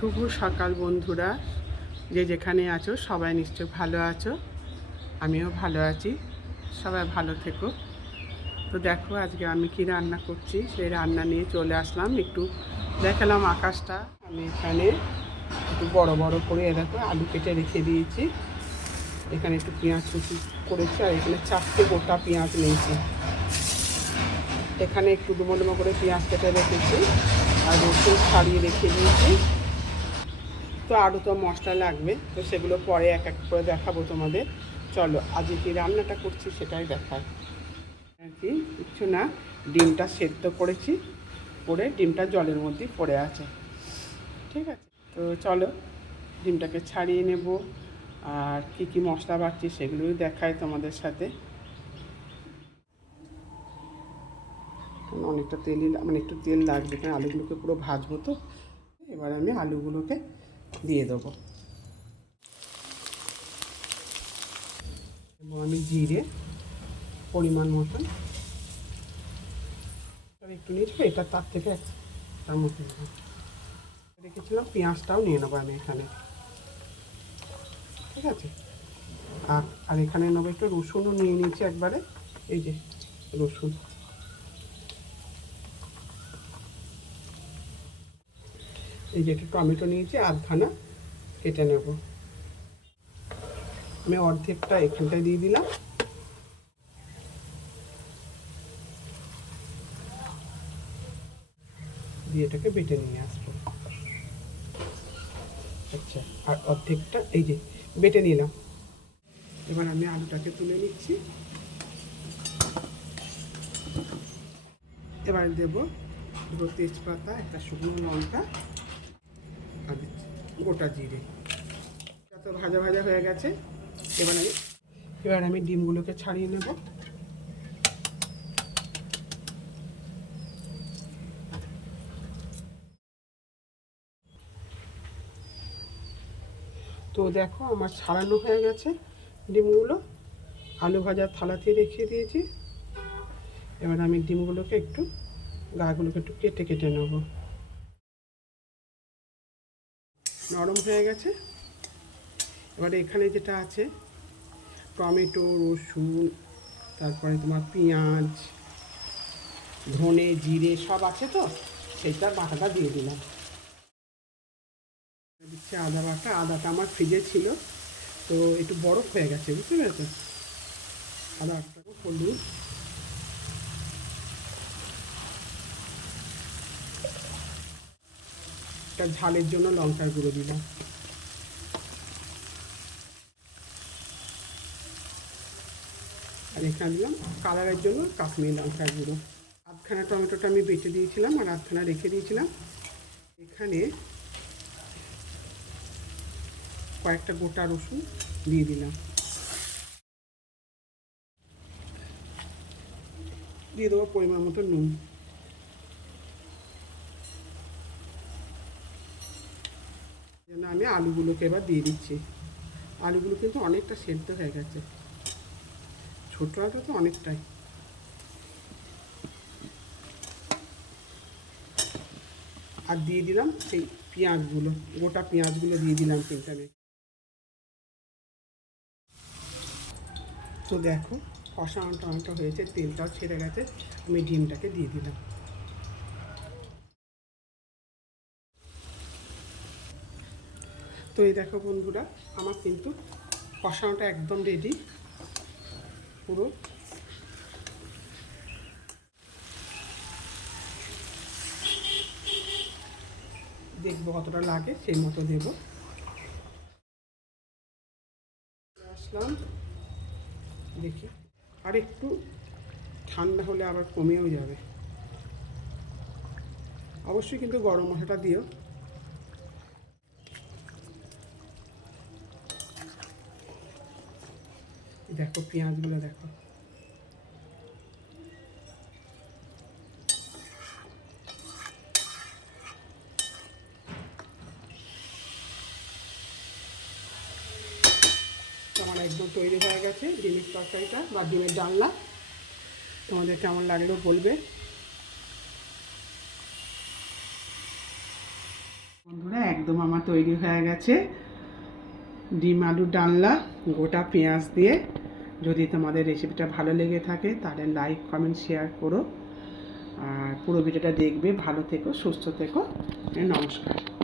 শুভ সকাল বন্ধুরা। যে যেখানে আছো, সবাই নিশ্চয় ভালো আছো। আমিও ভালো আছি। সবাই ভালো থেকো। তো দেখো, আজকে আমি কি রান্না করছি, সেই রান্না নিয়ে চলে আসলাম। একটু দেখালাম আকাশটা। আমি এখানে একটু বড় বড় করে দেখো আলু কেটে রেখে দিয়েছি। এখানে একটু পেঁয়াজ কুচি করেছি, আর এখানে চারটে গোটা পেঁয়াজ নিয়েছি। এখানে একটু ডুমো ডুমো করে পেঁয়াজ কেটে রেখেছি, আর রসুন ছাড়িয়ে রেখে দিয়েছি। তো আরও তো মশলা লাগবে, তো সেগুলো পরে এক এক করে দেখাবো তোমাদের। চলো, আজকে কি রান্নাটা করছি সেটাই দেখাই। আর কি? কিছু না, ডিমটা সেদ্ধ করেছি, করে ডিমটা জলের মধ্যে পড়ে আছে। ঠিক আছে? তো চলো, ডিমটাকে ছাড়িয়ে নেব, আর কি কি মশলা বাড়ছি সেগুলোই দেখায় তোমাদের সাথে। অনেকটা তেলই মানে একটু তেল লাগবে কারণ আলুগুলোকে পুরো ভাজবো তো। এবার আমি আলুগুলোকে দিয়ে দেবো। আমি জিরে পরিমাণ মতন। একটু নিয়েছি এটা তার থেকে তার মতো নেব। রেখেছিলাম, পেঁয়াজটাও নিয়ে নেব আমি এখানে। ঠিক আছে? আর আর এখানে নেব একটু রসুনও নিয়ে নিয়েছি একবারে। এই যে রসুন। এই যে একটু টমেটো নিয়েছি, আধখানা কেটে নেব। আমি অর্ধেকটা এখানটায় দিয়ে দিলাম। দিয়ে এটাকে বেটে নিয়ে আসব। আচ্ছা আর অর্ধেকটা এই যে বেটে নিলাম। এবার আমি আলুটাকে তুলে নিচ্ছি। এবার দেবো দুটো তেজপাতা, একটা শুকনো লঙ্কা আর দিচ্ছি গোটা জিরে। যত ভাজা ভাজা হয়ে গেছে, এবার আমি এবার আমি ডিমগুলোকে ছাড়িয়ে নেব। তো দেখো, আমার ছাড়ানো হয়ে গেছে ডিমগুলো। আলু ভাজার থালাতে রেখে দিয়েছি। এবার আমি ডিমগুলোকে একটু গাগুলোকে একটু কেটে কেটে নেব। নরম হয়ে গেছে। এবারে এখানে যেটা আছে, টমেটো, রসুন, তারপরে তোমার পেঁয়াজ, ধনে, জিরে সব আছে তো? সেইটা বাটাটা দিয়ে দিলাম। দিচ্ছে আদা বাটা। আদাটা আমার ফ্রিজে ছিল। তো একটু বরফ হয়ে গেছে, বুঝতে পেরেছ? আদা বাটাটাকে হলুদ। একটা ঝালের জন্য লঙ্কার গুঁড়ো দিলাম। আর এখানে দিলাম কালারের জন্য কাশ্মীর লঙ্কার গুঁড়ো। আধখানা টমেটোটা আমি বেটে দিয়েছিলাম আর আধখানা রেখে দিয়েছিলাম। এখানে কয়েকটা গোটা রসুন দিয়ে দিলাম। দিয়ে দেবো পরিমাণ মতো নুন। জন্য আমি আলুগুলোকে এবার দিয়ে দিচ্ছি। আলুগুলো কিন্তু অনেকটা সেদ্ধ হয়ে গেছে। ছোটো আলুটা তো অনেকটাই। আর দিয়ে দিলাম সেই পেঁয়াজগুলো, গোটা পেঁয়াজগুলো দিয়ে দিলাম তিনটানে তো দেখো কষানো টমাটো হয়েছে, তেলটাও ছেড়ে গেছে, আমি ডিমটাকে দিয়ে দিলাম। তো এই দেখো বন্ধুরা, আমার কিন্তু কষানোটা একদম রেডি পুরো। দেখব কতটা লাগে, সেই মতো দেব। আসলাম। দেখি, আর একটু ঠান্ডা হলে আবার কমেও যাবে। অবশ্যই কিন্তু গরম মশলাটা দিও। দেখো, পেঁয়াজগুলো দেখো। আমার একদম তৈরি হয়ে গেছে ডিমের তরকারিটা বা ডিমের ডালনা। তোমাদের কেমন লাগল বলবে? বন্ধুরা, একদম আমার তৈরি হয়ে গেছে ডিম আলু ডালনা, গোটা পেঁয়াজ দিয়ে। যদি তোমাদের রেসিপিটা ভালো লেগে থাকে, তাহলে লাইক কমেন্ট শেয়ার করো। আর পুরো ভিডিওটা দেখবে, ভালো থেকো, সুস্থ থেকো, নমস্কার।